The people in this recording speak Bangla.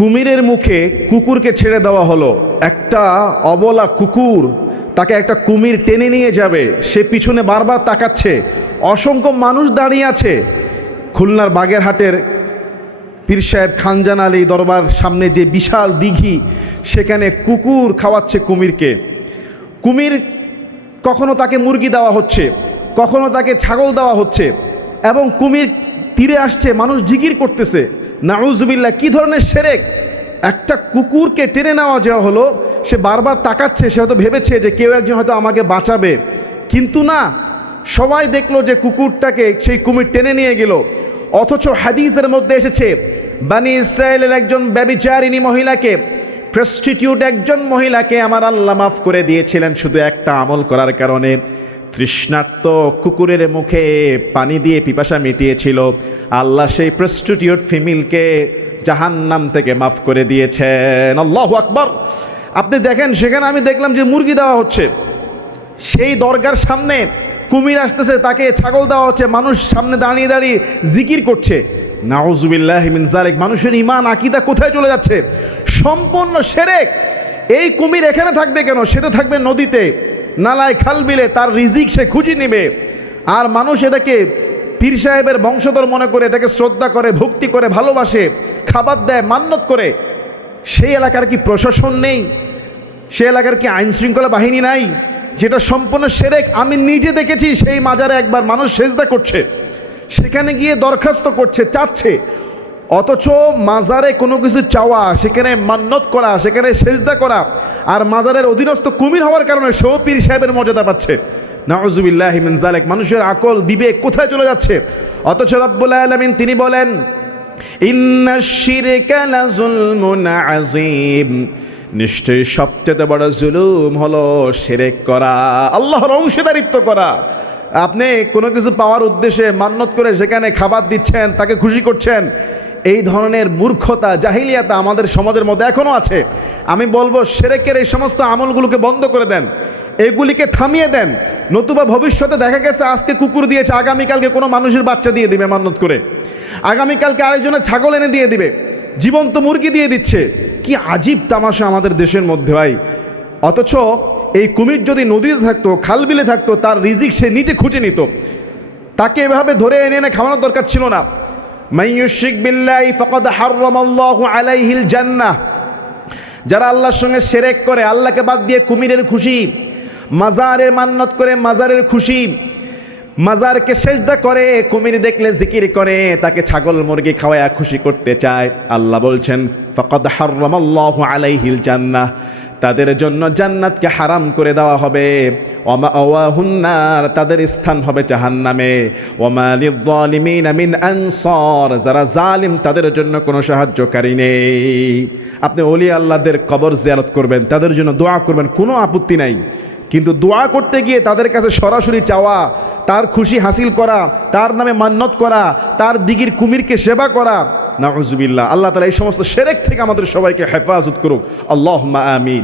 কুমিরের মুখে কুকুরকে ছেড়ে দেওয়া হলো। একটা অবলা কুকুর, তাকে একটা কুমির টেনে নিয়ে যাবে, সে পিছনে বারবার তাকাচ্ছে, অসংখ্য মানুষ দাঁড়িয়ে আছে। খুলনার বাগেরহাটের পীর সাহেব খানজান আলী দরবার সামনে যে বিশাল দিঘি, সেখানে কুকুর খাওয়াচ্ছে কুমিরকে। কুমির কখনো তাকে মুরগি দেওয়া হচ্ছে, কখনো তাকে ছাগল দেওয়া হচ্ছে, এবং কুমির তীরে আসছে, মানুষ জিকির করতেছে। নাউজুবিল্লাহ, কি ধরনের শিরক! একটা কুকুরকে টেনে নেওয়া যাওয়া হলো, সে বারবার তাকাচ্ছে, সে হয়তো ভেবেছে যে কেউ একজন হয়তো আমাকে বাঁচাবে, কিন্তু না, সবাই দেখলো যে কুকুরটাকে সেই কুমির টেনে নিয়ে গেল। অথচ হাদিসের মধ্যে এসেছে, বানি ইসরায়েলের একজন ব্যভিচারিণী মহিলাকে, প্রস্টিটিউট একজন মহিলাকে আমার আল্লাহ মাফ করে দিয়েছিলেন শুধু একটা আমল করার কারণে। তৃষ্ণার্ত কুকুরের মুখে পানি দিয়ে পিপাসা মিটিয়েছিল, আল্লাহ সেই প্রস্টিটিউট ফিমেলকে জাহান্নাম থেকে মাফ করে দিয়েছেন। আল্লাহু আকবার! আপনি দেখেন, সেখানে আমি দেখলাম যে মুরগি দেওয়া হচ্ছে, সেই দরগার সামনে কুমির আসতেছে, তাকে ছাগল দেওয়া হচ্ছে, মানুষ সামনে দাঁড়িয়ে দাঁড়িয়ে জিকির করছে। নাউজুবিল্লাহি মিন যালিক! মানুষের ঈমান আকীদা কোথায় চলে যাচ্ছে? সম্পূর্ণ শিরক। এই কুমির এখানে থাকবে কেন? সে তো থাকবে নদীতে, নালায়, খালবিলে, তার রিজিক সে খুঁজে নেবে। আর মানুষ এটাকে পীর সাহেবের বংশধর মনে করে, এটাকে শ্রদ্ধা করে, ভক্তি করে, ভালোবাসে, খাবার দেয়, মান্যত করে। সেই এলাকার কি প্রশাসন নেই? সে এলাকার কি আইন শৃঙ্খলা বাহিনী নাই? যেটা সম্পূর্ণ শিরক। আমি নিজে দেখেছি, সেই মাজারে একবার মানুষ সেজদা করছে, সেখানে গিয়ে দরখাস্ত করছে, চাচ্ছে। অথচ মাজারে কোনো কিছু চাওয়া, সেখানে মান্যত করা, সেখানে সেজদা করা, আর মাজারের অধীনস্থ কুমির হওয়ার কারণে সেও পীর সাহেবের মর্যাদা পাচ্ছে। নাউজুবিল্লাহি মিন যালিক! মানুষের আকল বিবেক কোথায় চলে যাচ্ছে? অথচ রব্বুল আলামিন তিনি বলেন, ইন্নাশ শিরকা লাযুলমুন আযীম, নিশ্চয়ই সবচেয়ে বড় জুলুম হলো শিরক করা, আল্লাহর অংশীদারিত্ব করা। আপনি কোনো কিছু পাওয়ার উদ্দেশ্যে মান্যত করে সেখানে খাবার দিচ্ছেন, তাকে খুশি করছেন। এই ধরনের মূর্খতা, জাহিলিয়াত আমাদের সমাজের মধ্যে এখনও আছে। আমি বলবো, শিরকের এই সমস্ত আমলগুলোকে বন্ধ করে দেন, এগুলিকে থামিয়ে দেন। নতুবা ভবিষ্যতে দেখা গেছে আজকে কুকুর দিয়েছে, আগামীকালকে কোনো মানুষের বাচ্চা দিয়ে দিবে মান্যত করে, আগামীকালকে আরেকজনের ছাগল এনে দিয়ে দিবে, জীবন্ত মুরগি দিয়ে দিচ্ছে। কি আজীব তামাশা আমাদের দেশের মধ্যে ভাই! অথচ এই কুমির যদি নদীতে থাকতো, খালবিলে থাকতো, তার রিজিক সে নিজে খুঁজে নিত, তাকে এভাবে ধরে এনে এনে খাওয়ানোর দরকার ছিল না। মাইয়ুশরিক বিল্লাহি ফাকাদ হারামাল্লাহু আলাইহিল জান্নাহ। যারা আল্লাহর সঙ্গে শিরক করে, আল্লাহকে বাদ দিয়ে কুমিরের খুশি, মাজারের মান্যত করে মাজারের খুশি, মাজারকে সেজদা করে, কুমির দেখলে জিকির করে, তাকে ছাগল মুরগি খাওয়ায়া খুশি করতে চায়, আল্লাহ বলছেন ফাকাদ হারামাল্লাহু আলাইহিল জান্নাহ, তাদের জন্য জান্নাতকে হারাম করে দেওয়া হবে। ওয়া মাওয়াহুন নার, তাদের স্থান হবে জাহান্নামে। ওয়া মা লিয-যালিমিনা মিন আনসার, যারা জালিম তাদের জন্য কোনো সাহায্যকারী নেই। আপনি ওলি আল্লাহদের কবর জিয়ারত করবেন, তাদের জন্য দোয়া করবেন, কোনো আপত্তি নাই, কিন্তু দোয়া করতে গিয়ে তাদের কাছে সরাসরি চাওয়া, তার খুশি হাসিল করা, তার নামে মান্যত করা, তার দিগির কুমিরকে সেবা করা, নাউজুবিল্লাহ! আল্লাহ তাআলা এই সমস্ত শিরক থেকে আমাদের সবাইকে হেফাজত করুক। আল্লাহুম্মা আমিন।